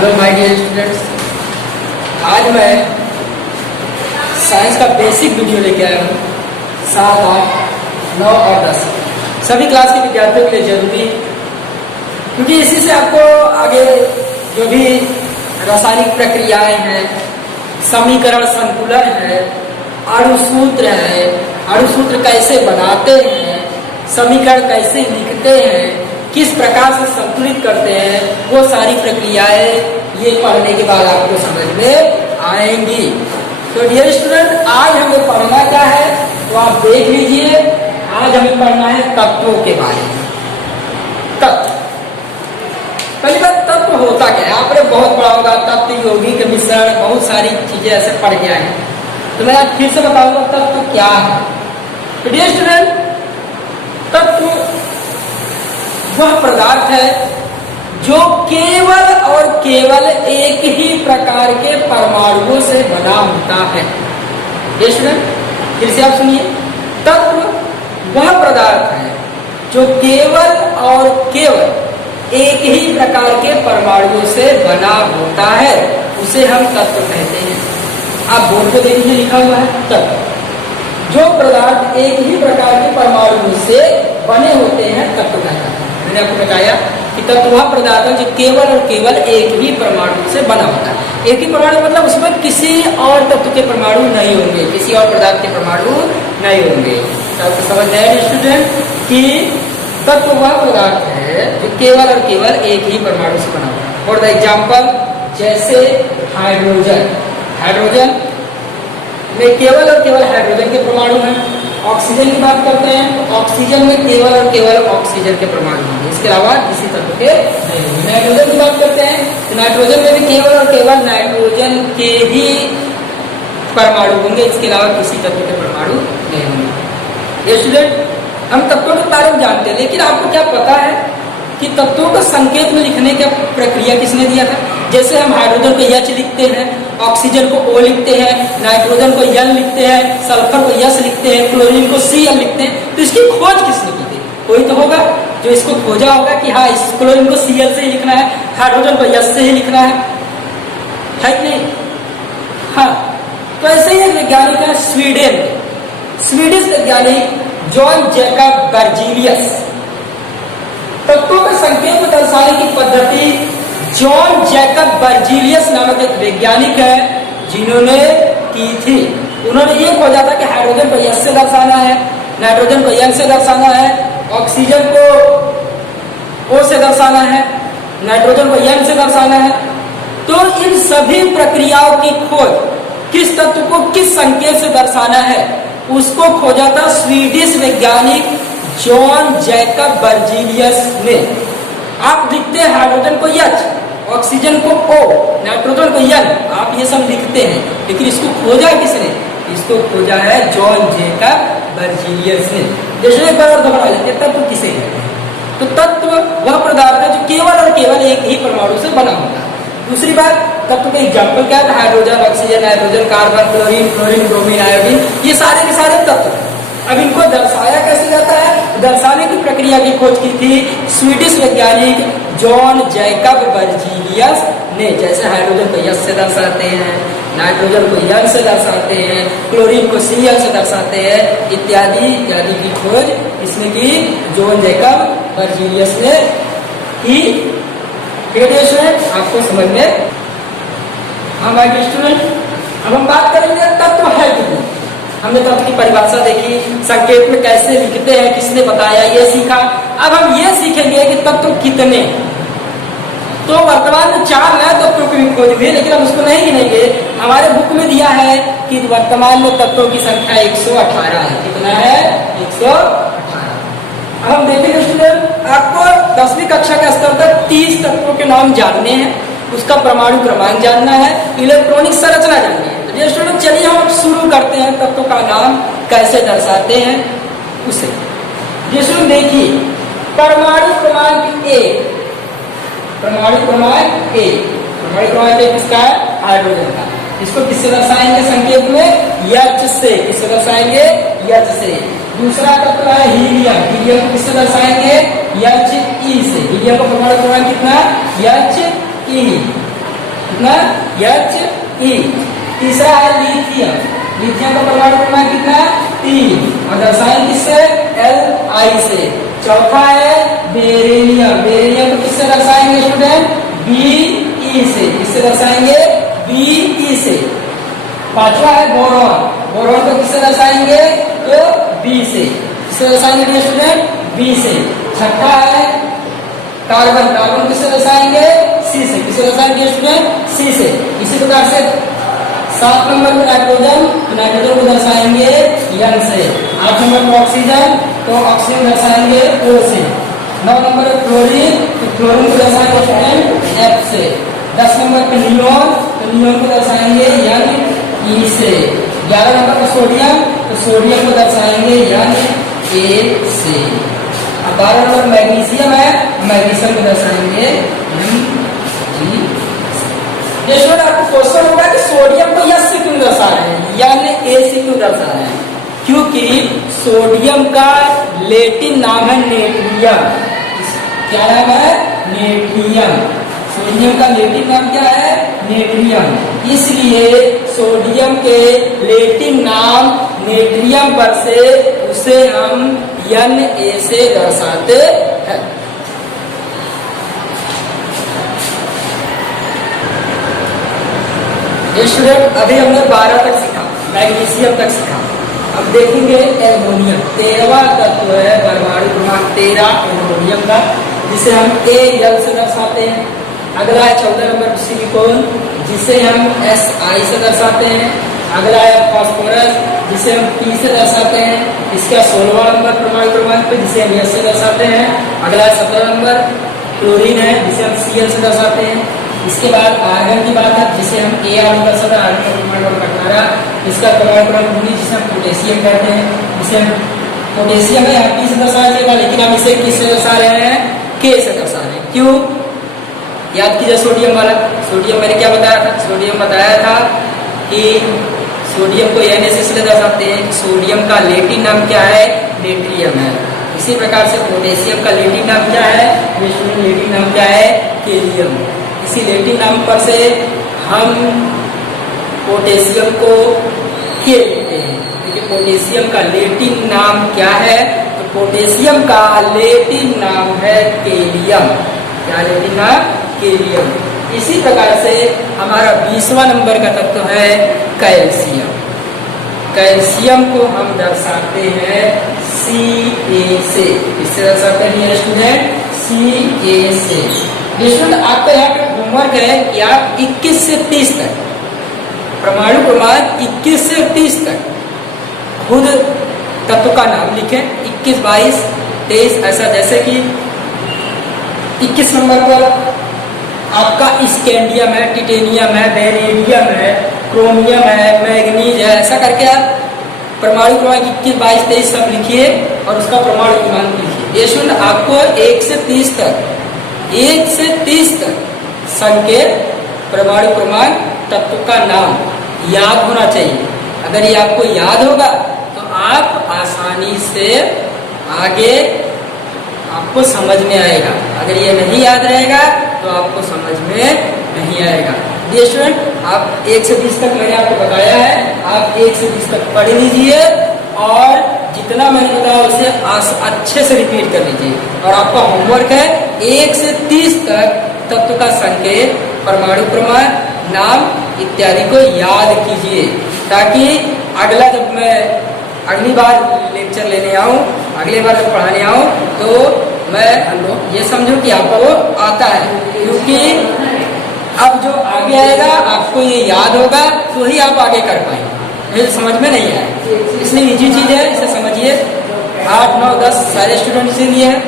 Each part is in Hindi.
हेलो माय डियर स्टूडेंट्स, आज मैं साइंस का बेसिक वीडियो लेके आया हूँ। 7, 8, 9 और 10 सभी क्लास के विद्यार्थियों के लिए जरूरी, क्योंकि इसी से आपको आगे जो भी रासायनिक प्रक्रियाएं हैं, समीकरण संतुलन है, अणुसूत्र है, अणुसूत्र कैसे बनाते हैं, समीकरण कैसे लिखते हैं, किस प्रकार से संतुलित करते हैं, वो सारी प्रक्रियाएं ये पढ़ने के बाद आपको समझ में आएंगी। तो डियर स्टूडेंट, आज हमें पढ़ना क्या है तो आप देख लीजिए। आज हमें पढ़ना है तत्वों के बारे में। तत्व, पहली बात तत्व होता क्या है? आपने बहुत पढ़ा होगा, तत्व, यौगिक, मिश्रण, बहुत सारी चीजें ऐसे पढ़ गया है। तो मैं आज फिर से बताऊंगा तत्व क्या है। तो डियर स्टूडेंट, तत्व वह पदार्थ है जो केवल और केवल एक ही प्रकार के परमाणुओं से बना होता है। फिर से आप सुनिए, तत्व वह पदार्थ है जो केवल और केवल एक ही प्रकार के परमाणुओं से बना होता है, उसे हम तत्व कहते हैं। आप बोर्ड पे देखिए, लिखा हुआ है तत्व। जो पदार्थ एक ही प्रकार के परमाणुओं से बने होते हैं तत्व कहता है। मैंने आपको बताया कि तत्व वह पदार्थ है जो केवल और केवल एक ही परमाणु से बना होता है। एक ही परमाणु मतलब उसमें किसी और तत्व के परमाणु नहीं होंगे, किसी और पदार्थ के परमाणु नहीं होंगे। तो आपको समझ में आया स्टूडेंट कि तत्व वह पदार्थ है जो केवल और केवल एक ही परमाणु से बना होता है। फॉर द एग्जाम्पल, जैसे हाइड्रोजन, हाइड्रोजन में केवल और केवल हाइड्रोजन के परमाणु हैं। ऑक्सीजन की बात करते हैं तो ऑक्सीजन में केवल और केवल ऑक्सीजन के परमाणु होंगे, इसके अलावा किसी तत्व के नहीं होंगे। नाइट्रोजन की बात करते हैं तो नाइट्रोजन में भी केवल और केवल नाइट्रोजन के ही परमाणु होंगे, इसके अलावा किसी तत्व के परमाणु नहीं होंगे। ये स्टूडेंट, हम तत्वों के बारे में जानते हैं, लेकिन आपको क्या पता है कि तत्वों को संकेत में लिखने का प्रक्रिया किसने दिया था? जैसे हम हाइड्रोजन को H लिखते हैं, ऑक्सीजन को O लिखते हैं, नाइट्रोजन को N लिखते हैं, सल्फर को S लिखते हैं, क्लोरीन को Cl लिखते हैं, तो इसकी खोज किसने की थी? कोई तो होगा जो इसको खोजा होगा कि हाँ, इस क्लोरीन को Cl से ही लिखना है, हाइड्रोजन को S से ही लिखना है कि नहीं? हाँ, तो ऐसे ही एक वैज्ञानिक है स्वीडन, स्वीडिश वैज्ञानिक जॉन जैकब बर्जीलियस। तत्वों के संकेत में दर्शाने की पद्धति जॉन जैकब बर्जीलियस नामक एक वैज्ञानिक है जिन्होंने की थी। उन्होंने ये खोजा था कि हाइड्रोजन को S से दर्शाना है, नाइट्रोजन को N से दर्शाना है, ऑक्सीजन को O से दर्शाना है, नाइट्रोजन को N से दर्शाना है। तो इन सभी प्रक्रियाओं की खोज, किस तत्व को किस संकेत से दर्शाना है, उसको खोजा था स्वीडिश वैज्ञानिक जॉन जैकब बर्जीलियस ने। आप लिखते हैं हाइड्रोजन को H, ऑक्सीजन को O, नाइट्रोजन को N, आप ये सब लिखते हैं, लेकिन इसको खोजा किसने? इसको खोजा है जॉन जैकब बर्जीलियस ने। जैसे एक बार और दोहरा लेते हैं, तत्व किसे कहते हैं? तो तत्व वह पदार्थ है जो केवल और केवल एक ही परमाणु से बना होता है। दूसरी बात, तत्व के एग्जाम्पल क्या है? Hydrogen, oxygen, nitrogen, carbon, chlorine, chlorine, bromine, iodine, ये सारे के सारे तत्व। अब इनको दर्शाया कैसे जाता है? दर्शाने की प्रक्रिया की खोज की थी स्वीडिश वैज्ञानिक जॉन जैकब बर्जीलियस ने। जैसे हाइड्रोजन को S से दर्शाते हैं, नाइट्रोजन को N से दर्शाते हैं, क्लोरीन को Cl से दर्शाते हैं, इत्यादि इत्यादि की खोज इसमें की जॉन जैकब बर्जीलियस ने की। आपको समझ में? हाँ भाई स्टूडेंट, अब हम बात करेंगे तत्व है कितने। हमने तत्व की परिभाषा देखी, संकेत में कैसे लिखते हैं किसने बताया, ये सीखा। अब हम ये सीखेंगे कि तत्व कितने। तो वर्तमान में 4 नए तत्वों की खोज हुई, लेकिन हम उसको नहीं गिनेंगे। हमारे बुक में दिया है कि वर्तमान में तत्वों की संख्या 118 है। कितना है? 118। अब हम देखेंगे स्टूडेंट, आपको 10वीं कक्षा के स्तर तक 30 तत्वों के नाम जानने हैं, उसका परमाणु क्रमांक जानना है, इलेक्ट्रॉनिक संरचना जाननी है। तो स्टूडेंट, चलिए हम शुरू करते हैं तत्वों का नाम कैसे दर्शाते हैं उसे। स्टूडेंट देखिए, परमाणु क्रमांक 1, परमाणु क्रमांक 1, परमाणु क्रमांक 1 किसका है? हाइड्रोजन का। इसको किससे दर्शाएंगे संकेत में? H से। किससे दर्शाएंगे? H से। दूसरा तत्व है हीलियम, हीलियम को किससे दर्शाएंगे? He से। हीलियम का परमाणु क्रमांक कितना? He। कितना He। तीसरा है लिथियम, लिथियम का परमाणु क्रमांक कितना 3 और दर्शाएंगे किससे Li से। चौथा है बेरिलियम, बेरिलियम को किससे दर्शाएंगे स्टूडेंट Be से, किससे दर्शाएंगे Be से। पांचवा है बोरॉन, बोरॉन को किससे दर्शाएंगे तो B से, किससे दर्शाएंगे स्टूडेंट B से। छठा है कार्बन, कार्बन किससे दर्शाएंगे C से, किससे दर्शाएंगे स्टूडेंट C से। इसी प्रकार से 7 नंबर पर नाइट्रोजन, तो नाइट्रोजन को दर्शाएंगे N से। 8 नंबर पर ऑक्सीजन, तो ऑक्सीजन दर्शाएंगे O से। 9 नंबर पर क्लोरीन, तो क्लोरीन को दर्शाएंगे स्टूडेंट F से। 10 नंबर पर नियोन, तो नियोन को दर्शाएंगे Ne से। 11 नंबर पर सोडियम, तो सोडियम को दर्शाएंगे Na से। अब 12 नंबर मैग्नीशियम है, मैग्नीशियम को दर्शाएंगे Mg। जैसे आपको क्वेश्चन होगा कि सोडियम को यस से क्यों दर्शा रहे हैं या ए से क्यों दर्शा रहे हैं, क्योंकि सोडियम का लैटिन नाम है नेट्रियम। क्या नाम है नेट्रियम, सोडियम का लैटिन नाम क्या है नेट्रियम, इसलिए सोडियम के लैटिन नाम नेट्रियम पर से उसे हम Na से दर्शाते हैं। स्टूडेंट अभी हमने 12 तक सीखा, मैग्नीशियम तक सीखा। अब देखेंगे एल्युमिनियम, 13वां तत्व है परमाणु क्रमांक 13 एल्युमिनियम का, जिसे हम Al से दर्शाते हैं। अगला है 14 नंबर सिलिकॉन, जिसे हम Si से दर्शाते हैं। अगला है फास्फोरस, जिसे हम P से दर्शाते हैं। इसका 16वां नंबर परमाणु क्रमांक पे, जिसे हम S से दर्शाते हैं। अगला है 17 नंबर क्लोरीन है, जिसे हम Cl से दर्शाते हैं। इसके बाद आर्गन की बात है, जिसे हम Ar दर्शाते हैं, आर्गन का परमाणु क्रमांक 18। इसका परमाणु क्रमांक 19, जिसे हम पोटेशियम कहते हैं। जिसे हम पोटेशियम है यहाँ P से दर्शाया जाएगा, लेकिन हम इसे किससे दर्शा रहे हैं K से दर्शा रहे हैं। क्यों, याद कीजिए सोडियम वाला, सोडियम मैंने क्या बताया था, सोडियम बताया था कि सोडियम को Na से इसलिए दर्शाते हैं कि सोडियम का लैटिन नाम क्या है नेट्रियम है। इसी प्रकार से पोटेशियम का लैटिन नाम क्या है, लैटिन नाम क्या है केलियम। इसी लैटिन नाम पर से हम पोटेशियम को के लिखते हैं। देखिए पोटेशियम का लैटिन नाम क्या है, तो पोटेशियम का लैटिन नाम है केलियम। क्या लैटिन नाम केलियम। इसी प्रकार से हमारा 20वां नंबर का तत्व है कैल्शियम। कैल्शियम को हम दर्शाते हैं Ca से, किससे दर्शाते हैं स्टूडेंट Ca से। स्टूडेंट आपका यहाँ पे होमवर्क है कि आप 21 से 30 तक परमाणु क्रमांक 21 से 30 तक खुद तत्व का नाम लिखें, 21, 22, 23 ऐसा। जैसे कि 21 नंबर पर आपका स्कैंडियम है, टिटेनियम है, बेरिलियम है, क्रोमियम है, मैग्नीज है, ऐसा करके आप परमाणु क्रमांक 21, 22, 23 सब लिखिए और उसका परमाणु क्रमांक लिखिए। ये सुन आपको 1 से 30 तक, 1 से 30 तक संकेत परमाणु क्रमांक तत्व का नाम याद होना चाहिए। अगर ये आपको याद होगा तो आप आसानी से आगे आपको समझ में आएगा। अगर ये नहीं याद रहेगा तो आपको समझ में नहीं आएगा। ये स्टूडेंट आप 1 से 20 तक मैंने आपको बताया है, आप 1 से 20 तक पढ़ लीजिए और जितना मैंने बताया उसे अच्छे से रिपीट कर लीजिए। और आपका होमवर्क है 1 से 30 तक तत्व का संकेत, परमाणु क्रमांक, नाम इत्यादि को याद कीजिए, ताकि अगला जब मैं अगली बार लेक्चर लेने आऊँ, अगली बार जब पढ़ाने आऊँ तो मैं ये समझूं कि आपको वो आता है। क्योंकि अब जो आगे आएगा आपको ये याद होगा तो ही आप आगे कर पाएंगे, ये समझ में नहीं आए। इसलिए इजी चीज़ है, इसे समझिए। 8, 9, 10 सारे स्टूडेंट से लिए हैं।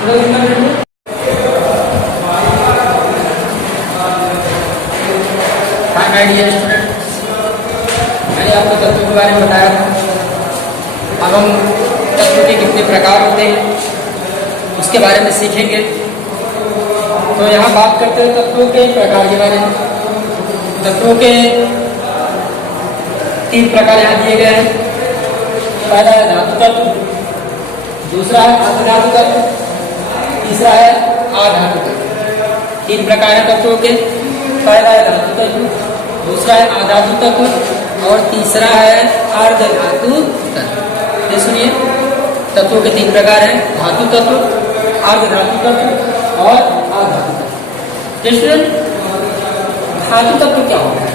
स्टूडेंट मैंने आपको तत्वों के बारे में बताया था। अब हम तत्व के कितने प्रकार होते हैं उसके बारे में सीखेंगे। तो यहाँ बात करते हैं तत्वों के प्रकार के बारे में। तत्वों के 3 प्रकार यहाँ दिए गए हैं। पहला है धातु तत्व, दूसरा है अधातु तत्व, तीसरा है अधातु तत्व। तीन प्रकार है तत्वों के। पहला है धातु तत्व, दूसरा है अधातु तत्व और तीसरा है अर्ध धातु तत्व। ये सुनिए, तत्वों के तीन प्रकार हैं, धातु तत्व, अर्ध धातु तत्व और अधातु तत्व। स्टूडेंट, धातु तत्व क्या होता है,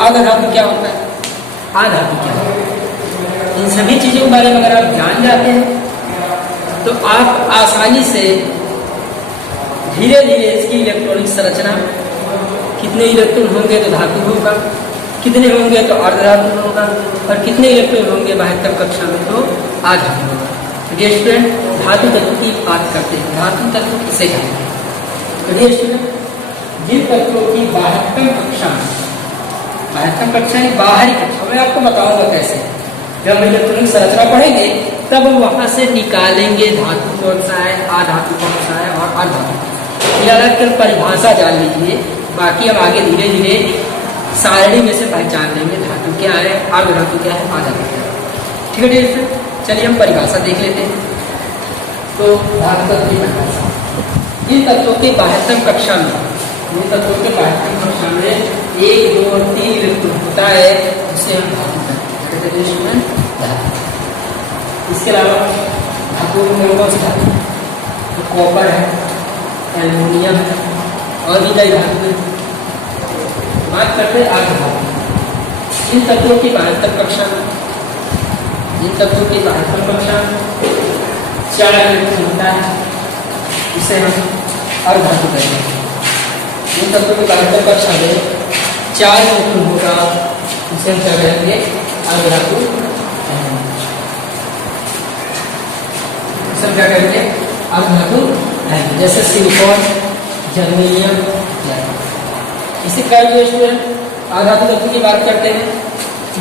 अर्ध धातु क्या होता है, अधातु क्या होता है, इन सभी चीजों के बारे में अगर आप जान जाते हैं तो आप आसानी से धीरे धीरे इसकी इलेक्ट्रॉनिक संरचना, कितने इलेक्ट्रॉन होंगे तो धातु होगा, कितने होंगे तो अर्धधातु होगा और कितने इलेक्ट्रॉन होंगे 72 कक्षा में तो अधातु होगा। डियर स्टूडेंट, धातु तत्व की बात करते हैं, धातु तत्व किसे कहते हैं। डियर स्टूडेंट, जिन तत्वों की 72 कक्षा में, 72 कक्षा है बाहरी कक्षा, मैं आपको बताऊंगा कैसे, जब हम इलेक्ट्रॉनिक संरचना पढ़ेंगे तब हम वहां से निकालेंगे धातु कौन सा है, अधातु कौन सा है और अर्धधातु। ये अलग कर परिभाषा जान लीजिए, बाकी हम आगे धीरे धीरे सारणी में से पहचान लेंगे धातु क्या है, अर्धधातु क्या है, अधातु क्या है। ठीक है डियर, चलिए हम परिभाषा देख लेते हैं। तो धातु तत्व की परिभाषा, इन तत्वों के 72 कक्षा में, इन तत्वों के 72 कक्षा में 1, 2 और 3 इलेक्ट्रॉन होता है, उसे हम धातु कहते हैं। इसके अलावा धातु में कौन सी धातु, तो कॉपर है, एल्युमिनियम है और भी कई धातु है। बात करते हैं अर्धधातु। इन तत्वों की 72 कक्षा में, इन तत्वों की 72 कक्षा में 4 इलेक्ट्रॉन होता है, इसे हम अर्धधातु कहते हैं। इन तत्वों की 72 कक्षा में 4 इलेक्ट्रॉन होगा, इसे हम क्या कहेंगे, अर्धधातु। क्या करेंगे, अर्धधातु, जैसे सिलिकॉन, जर्मेनियम इत्यादि। इसी प्रकार जो स्टूडेंट अधातु तत्व की बात करते हैं,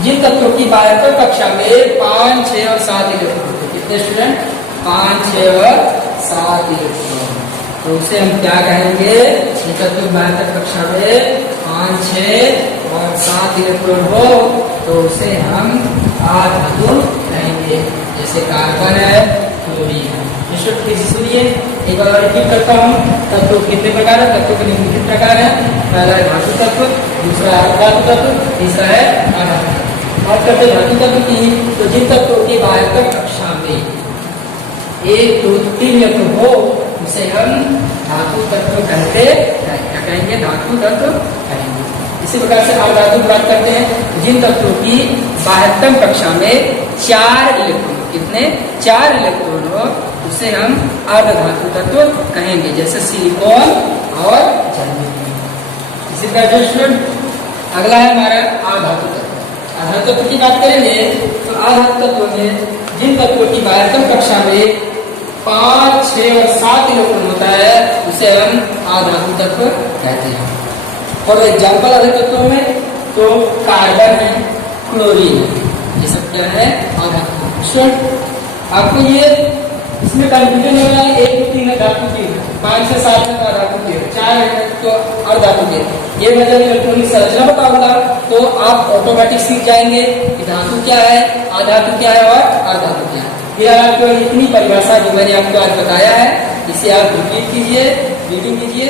जिन तत्वों की 72 कक्षा में 5, 6 और 7 इलेक्ट्रॉन होते हैं। कितने स्टूडेंट, 5, 6 और 7 इलेक्ट्रॉन, तो उसे हम क्या कहेंगे, ये तत्व 72 कक्षा में 5, 6 और 7 इलेक्ट्रॉन हो तो उसे हम अधातु कहेंगे। जैसे कार्बन है, क्लोरीन है। फिर सुनिए, एक बार रिपीट करता हूँ, तत्व कितने प्रकार है, तत्व के निम्नलिखित प्रकार है। पहला है धातु तत्व, दूसरा है अधातु तत्व, तीसरा है अधातु तत्व। बात करते हैं धातु तत्व की, तो जिन तत्वों की 72 कक्षा में 1, 2, 3 इलेक्ट्रॉन हो उसे हम धातु तत्व कहते हैं। क्या कहेंगे, धातु तत्व कहेंगे। इसी प्रकार से अर्धधातु की बात करते हैं, जिन तत्वों की 72 कक्षा में 4 इलेक्ट्रॉन, कितने, 4 इलेक्ट्रॉन हो उसे हम अर्धधातु तत्व कहेंगे, जैसे सिलिकॉन और जर्मेनियम। इसी प्रकार स्टूडेंट अगला है हमारा अधातु तत्व। अधातु तत्व की बात करेंगे तो अधातु तत्व में जिन तत्वों की 72 कक्षा में 5, 6 और 7 इलेक्ट्रॉन होता है उसे हम अधातु तत्व कहते हैं। और एग्जाम्पल अधातु तत्वों में तो कार्बन है, क्लोरीन है, ये सब क्या है, अधातु तत्व। आपको ये इसमें कंफ्यूजन हो रहा है, 1, 2, 3 धातु की, 5 से 7 में धातु की, 4 है तो अर्धधातु के। ये मैं जब इलेक्ट्रॉनिक संरचना बताऊंगा तो आप ऑटोमेटिक सीख जाएंगे कि धातु क्या है, अधातु क्या है और अर्धधातु क्या है। फिर आपको इतनी परिभाषा जो मैंने आपको आज बताया है, इसे आप रिपीट कीजिए, रीडिंग कीजिए।